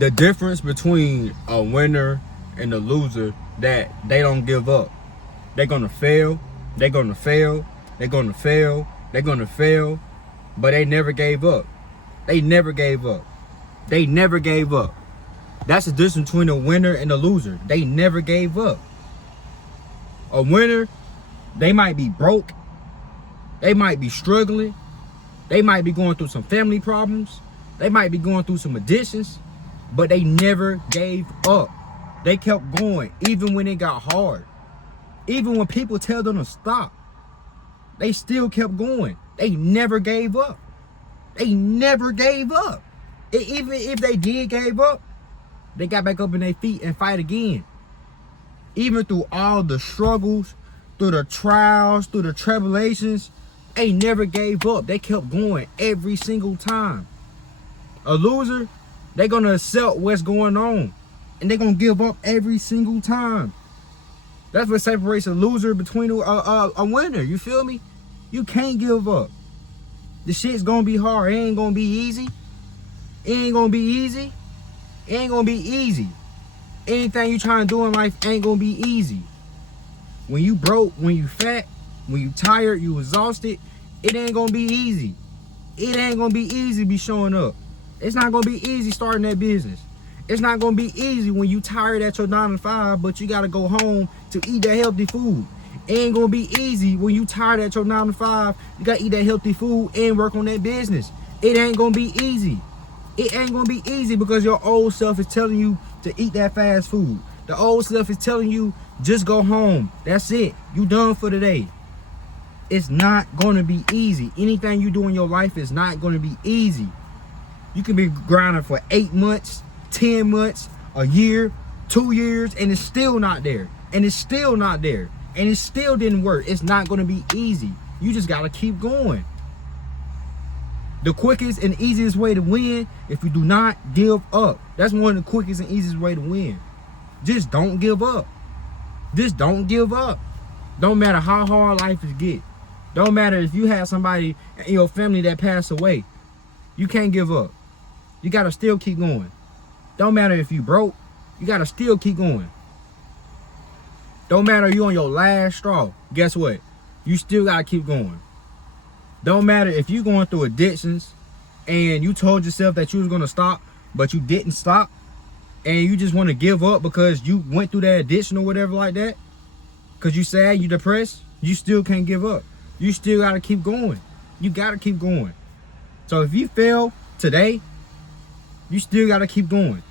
the difference between a winner and a loser, that they don't give up. They're gonna fail, they're gonna fail, they're gonna fail, they're gonna fail, but they never gave up. They never gave up. They never gave up. That's the difference between a winner and a loser. They never gave up. A winner, they might be broke, they might be struggling, they might be going through some family problems, they might be going through some addictions, but they never gave up. They kept going even when it got hard. Even when people tell them to stop, they still kept going. They never gave up. They never gave up. Even if they did give up, they got back up in their feet and fight again. Even through all the struggles, through the trials, through the tribulations, they never gave up. They kept going every single time. A loser, they're going to accept what's going on, and they're going to give up every single time. That's what separates a loser between a winner. You feel me? You can't give up. The shit's going to be hard. It ain't going to be easy. It ain't going to be easy. It ain't going to be easy. Anything you trying to do in life ain't going to be easy. When you broke, when you fat, when you tired, you exhausted, it ain't going to be easy. It ain't going to be easy to be showing up. It's not going to be easy starting that business. It's not going to be easy when you tired at your 9 to 5, but you got to go home to eat that healthy food. It ain't going to be easy when you tired at your 9 to 5, you got to eat that healthy food and work on that business. It ain't going to be easy. It ain't going to be easy because your old self is telling you to eat that fast food. The old self is telling you, just go home. That's it. You done for the day. It's not going to be easy. Anything you do in your life is not going to be easy. You can be grinding for 8 months, 10 months, a year, 2 years, and it's still not there. And it's still not there. And it still didn't work. It's not going to be easy. You just got to keep going. The quickest and easiest way to win, if you do not give up. That's one of the quickest and easiest way to win. Just don't give up. Just don't give up. Don't matter how hard life is get. Don't matter if you have somebody in your family that passed away. You can't give up. You got to still keep going. Don't matter if you broke. You got to still keep going. Don't matter if you on your last straw. Guess what? You still got to keep going. Don't matter if you're going through addictions and you told yourself that you was going to stop, but you didn't stop, and you just want to give up because you went through that addiction or whatever like that, because you sad, you depressed, you still can't give up. You still got to keep going. You got to keep going. So if you fail today, you still got to keep going.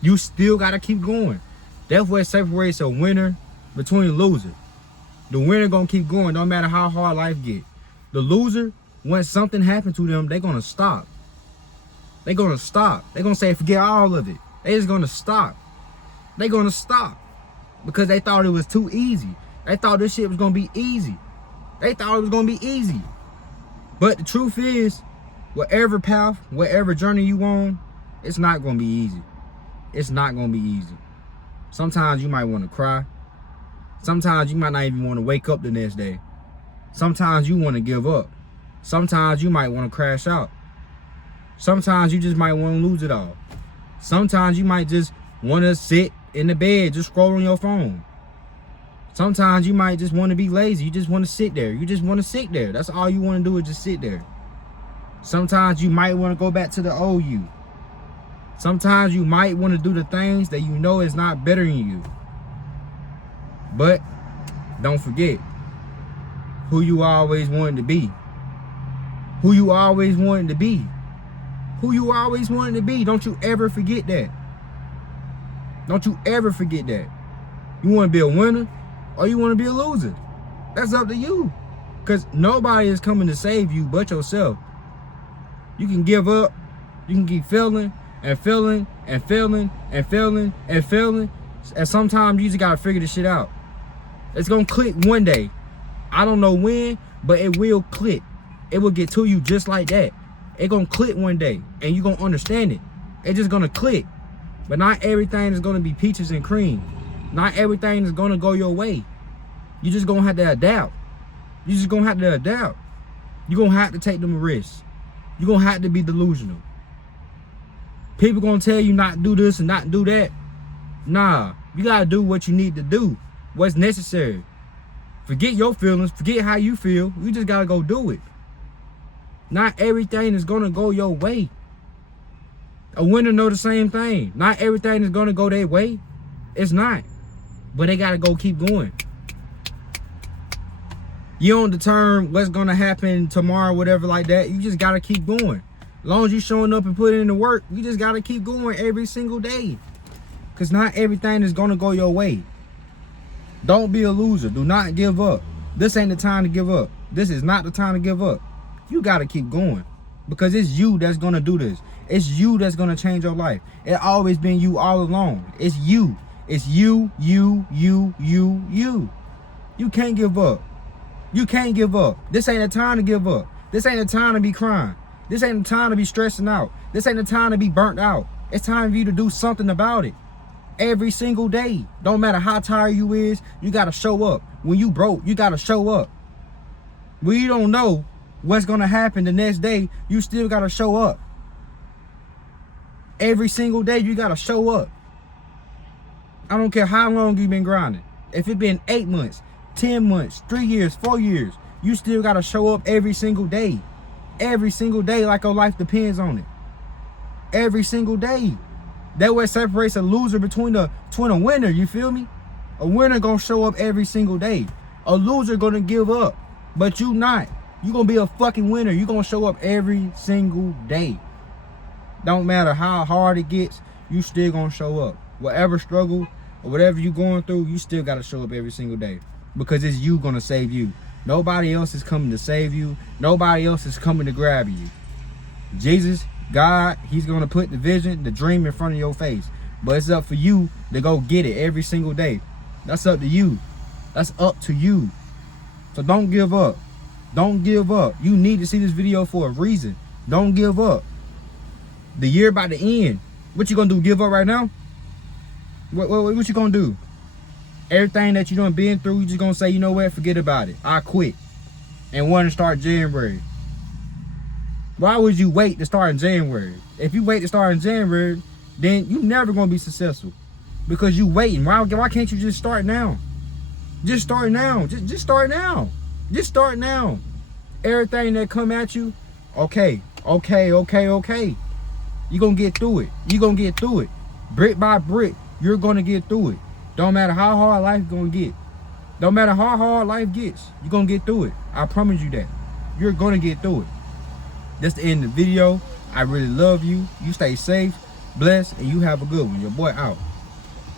You still got to keep going. That's what separates a winner between a loser. The winner going to keep going no matter how hard life get. The loser, when something happened to them, they're going to stop. They're going to stop. They're going to say, forget all of it. They just going to stop. They're going to stop because they thought it was too easy. They thought this shit was going to be easy. They thought it was going to be easy. But the truth is, whatever path, whatever journey you on, it's not going to be easy. It's not going to be easy. Sometimes you might want to cry. Sometimes you might not even want to wake up the next day. Sometimes you want to give up. Sometimes you might want to crash out. Sometimes you just might want to lose it all. Sometimes you might just want to sit in the bed, just scroll on your phone. Sometimes you might just want to be lazy. You just want to sit there. You just want to sit there. That's all you want to do is just sit there. Sometimes you might want to go back to the old you. Sometimes you might want to do the things that you know is not bettering you. But don't forget who you always wanted to be. Who you always wanted to be. Who you always wanted to be. Don't you ever forget that. Don't you ever forget that. You want to be a winner or you want to be a loser. That's up to you. Because nobody is coming to save you but yourself. You can give up. You can keep failing and failing and failing and failing and failing. And sometimes you just got to figure this shit out. It's going to click one day. I don't know when, but it will click. It will get to you just like that. It's going to click one day and you're going to understand it. It's just going to click. But not everything is going to be peaches and cream. Not everything is going to go your way. You just going to have to adapt. You just going to have to adapt. You're going to have to take them risks. You're going to have to be delusional. People gonna tell you not to do this and not do that. Nah, you gotta do what you need to do, what's necessary. Forget your feelings, forget how you feel. You just gotta go do it. Not everything is gonna go your way. A winner know the same thing. Not everything is gonna go their way. It's not. But they gotta go keep going. You don't determine what's gonna happen tomorrow, whatever like that. You just gotta keep going. As long as you showing up and putting in the work, you just gotta keep going every single day. Cause not everything is gonna go your way. Don't be a loser. Do not give up. This ain't the time to give up. This is not the time to give up. You gotta keep going. Because it's you that's gonna do this. It's you that's gonna change your life. It always been you all along. It's you. It's you. You can't give up. You can't give up. This ain't the time to give up. This ain't the time to be crying. This ain't the time to be stressing out. This ain't the time to be burnt out. It's time for you to do something about it. Every single day. Don't matter how tired you is, you gotta show up. When you broke, you gotta show up. When you don't know what's gonna happen the next day, you still gotta show up. Every single day, you gotta show up. I don't care how long you've been grinding. If it's been 8 months, 10 months, 3 years, 4 years, you still gotta show up every single day. Every single day, like your life depends on it. Every single day. That what separates a loser between a winner, you feel me? A winner gonna show up every single day. A loser gonna give up, but you not. You gonna be a fucking winner. You gonna show up every single day. Don't matter how hard it gets, you still gonna show up. Whatever struggle or whatever you going through, you still gotta show up every single day. Because it's you gonna save you. Nobody else is coming to save you. Nobody else is coming to grab you. Jesus, God, he's gonna put the vision, the dream in front of your face. But it's up for you to go get it every single day. That's up to you. That's up to you. So don't give up. Don't give up. You need to see this video for a reason. Don't give up. The year about to end. What you gonna do? Give up right now? What you gonna do? Everything that you done been through, you just gonna say, you know what, forget about it. I quit and want to start January. Why would you wait to start in January? If you wait to start in January, then you never gonna be successful because you waiting. Why can't you just start now? Just start now. Just start now. Just start now. Everything that come at you, okay. You gonna get through it. You gonna get through it. Brick by brick, you're gonna get through it. Don't matter how hard life gonna get. Don't matter how hard life gets, you're gonna get through it. I promise you that. You're gonna get through it. That's the end of the video. I really love you. You stay safe, blessed, and you have a good one. Your boy out.